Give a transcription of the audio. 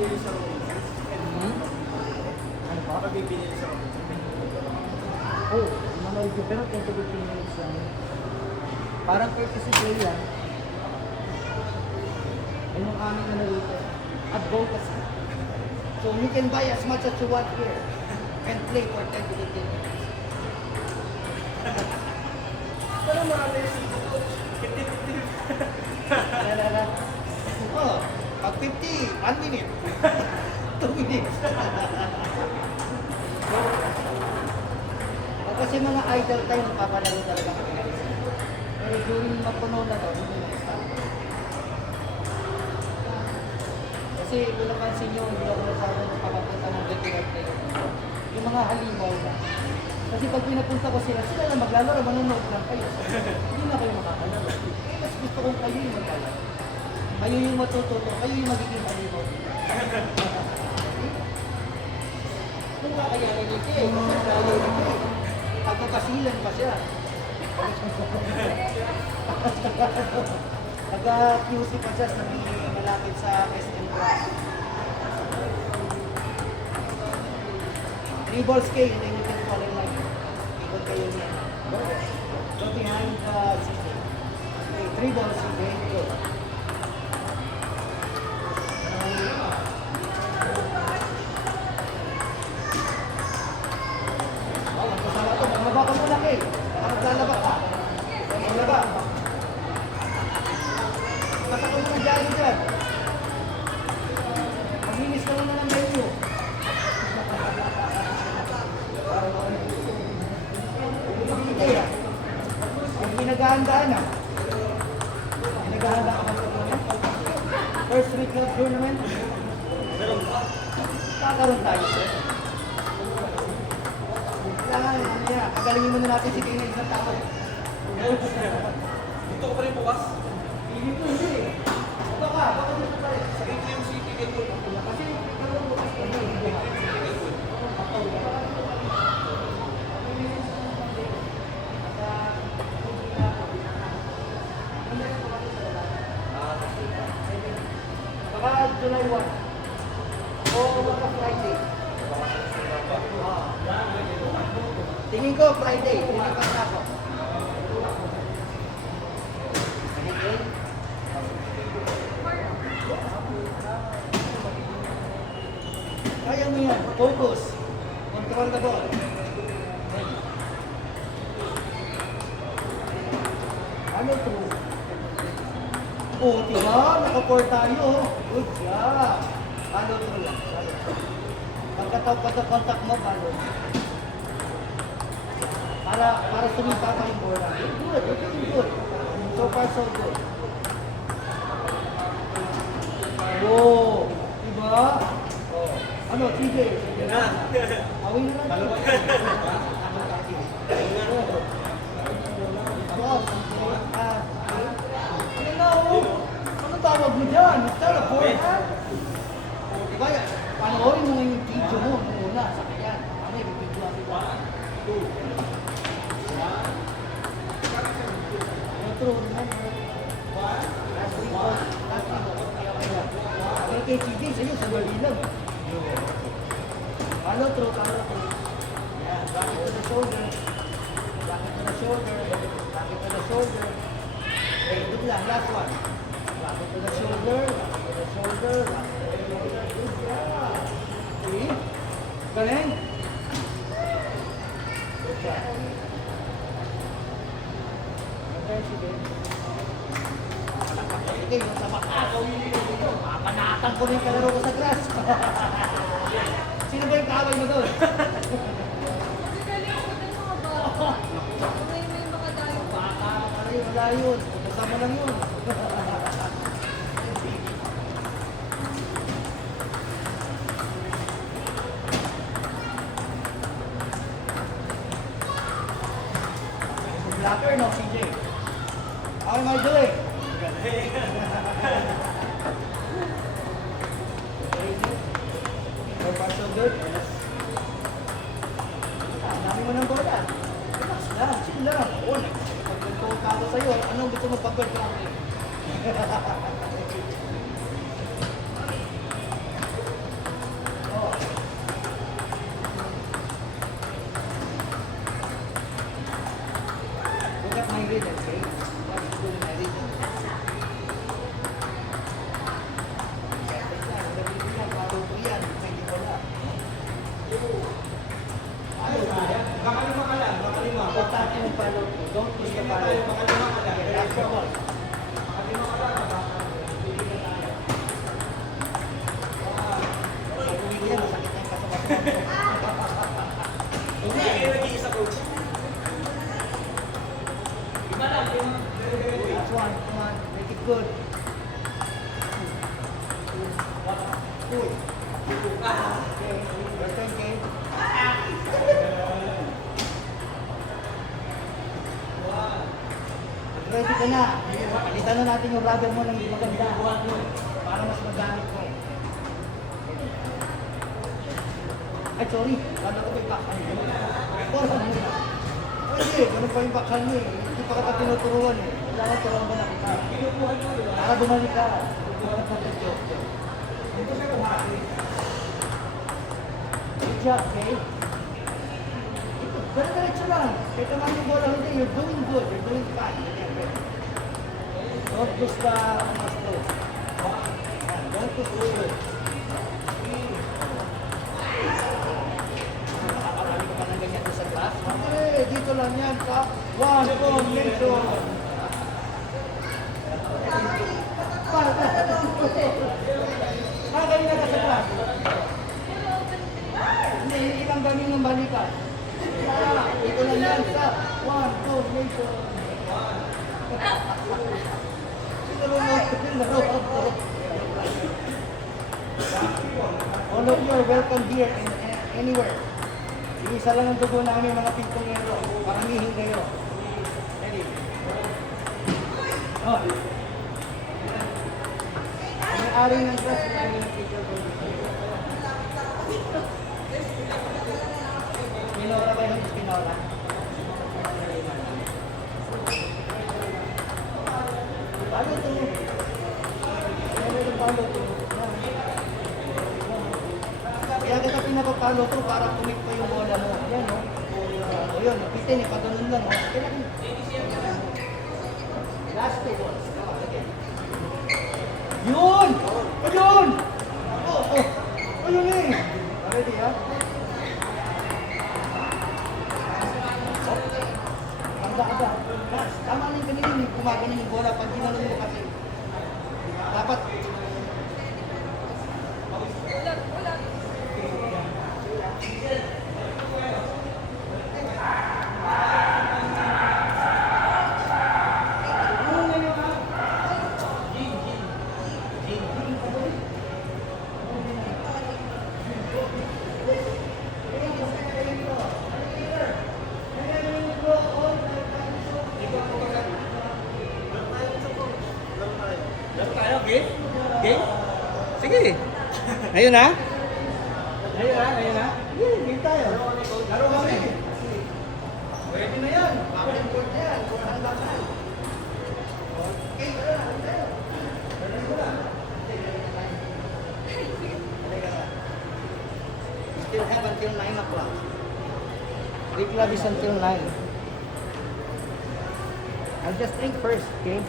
bibili sa Robinsons. Ano pa? Kapag bibili sa Robinsons. Oo, manood ko pero 10 to 15 minutes lang. Parang courtesy play lang. Ayun yung aming ano rito. Advocacy. So you can buy as much as you want here and play for 10 to 15 minutes. Pero marami yung sito coach. Kitip-kitip. Oh, pag 50, 1 minute. 2 minutes. Kasi mga idle time, magpapalaro talaga kami. Pero during magpuno na to, hindi na stop. Kasi kung napansin nyo, hindi ako masyado nagpapapunta ng regular player. Yung mga halimaw na. Kasi pag pinapunta ko sila, sila lang maglalaro, manonood lang kayo. Hindi na kayo makakalaro. Eh, mas gusto kong kayo yung maglalaro. Kayo yung matututo, kayo yung magiging halimaw. Kung kakayanin niyo kayo, kasi kaya niyo kayo. Pagkakasilan pa siya. Nag-QC pa siya sa malapit sa SM Plus. 3 ball scale, then you can fall in line. Ikot kayo niya. Go behind the CJ. Okay, 3 balls, CJ. Go. Maglaba ka muna kayo. Maglalaba ka. Maglaba. Pasok mo na dyan dyan. Maglinis ka muna ng menu. Kaya, yung pinag-ahandaan na. Pinag-ahandaan ka sa tournament. First week ng tournament. Kakaroon tayo. Kailangan, ano yan, kagalingin muna natin si Tina isang tao. Dito ko pa rin bukas. Dito, hindi. Ito ka, baka dito pa rin. Sa Atrium City, Gaypon. Kasi, ikaw ang bukas ko. Baka July 1. O baka Friday. Tingin ko Friday, lilipas na ako. Kaya mo yan, focus. Control the ball. Ano to? Oh, diba? Naka-4 tayo. Good job. Ano to lang? Pagka-contact mo, paano? Para sumita pa yung bola. Good, you're doing good. So far, so good. Oh, diba? Oh. Ano, TJ? Awin na lang. Ano tawag mo dyan? Is that a forehand? Diba, panoorin mo yung video mo muna sa kanya. Ano yung video natin ba? True naman. Pero kay TJ, sa'yo, sa Balilang. Follow through, follow through. Yeah, back it to the shoulder. Back it to the shoulder. Back it to the shoulder. Okay, good lang. Last one. Back it to the shoulder. Back it to the shoulder. Back it to the shoulder. Good job. See? Galing? Good job. Okay, sige. Okay, yung sa mata. Papanatan ko na yung kalaro ko sa grass. Sino ba yung kaaway mo doon? Kasi galing ako ng mga bata. May mga dayo. Baka pala yun, wala yun. Kasama lang yun. Blocker, no, CJ? How am I doing? So far, so good. Ang dami mo ng bola. Relax lang, chill lang. Oo, nag-control ka ako sa'yo. Anong gusto mo pag-guard ka ako? Ayos na yan. Baka lima ka lang, baka lima. Importante yung follow through. Don't miss the Hindi follow tayo, through. baka lima ka lang. Okay, last ball. Baka lima ka lang, baka hindi ka tayo. Yan, masakit na yung kasabat mo. Hindi, kayo nag-iisa coach. Lima lang, lima. Last one, come on, make it good. Good. Okay, your turn, Kay. Ready ka na. Palitan na natin yung rubber mo ng maganda. Para mas magamit mo. Ay, sorry. Kala ko ba yung backhand mo? Forehand mo na. Pwede, ganun pa yung backhand mo eh. Hindi pa kita tinuturuan eh. Kailangan turuan mo na kita. Para bumalik ka. Good job, okay? Pero diretso lang. Kahit naman yung bola hindi, you're doing good. You're doing fine. Don't push the slow. Don't push the slow. Nakakarami ka pa ng ganyan sa class? Okay, dito lang yan sa one combination. Kayo na ka sa class. Hindi, ilang galing ng balikan. Dito lang yan sa one combination. All of you are welcome here and anywhere. Isa lang ang dugo namin mga pintongero. Paramihin kayo. Ready? Oh. Ang ari ng dress, ang ari ng picture ko. Pinora ba yung pinora? Paano ito? Meron yung paano ito? Kaya kita pinapapalo ito para kumikpa yung bola mo. Yan o. O yun, napitin, ipaganon lang o. Last two balls. Yun! Ayun! Ayun eh! Ready ha? Anda. Tama na yung kanina, gumagano yung bola pag ginalong mo kasi. Dapat. Laro tayo, game? Game? Sige. Ngayon na? Ngayon na? Game tayo. Laro kami. Pwede na yan. Bakit court na yan? Court ang lakas. Okay, tayo. Still have until 9 o'clock. Free club is until 9. I'll just drink first, okay?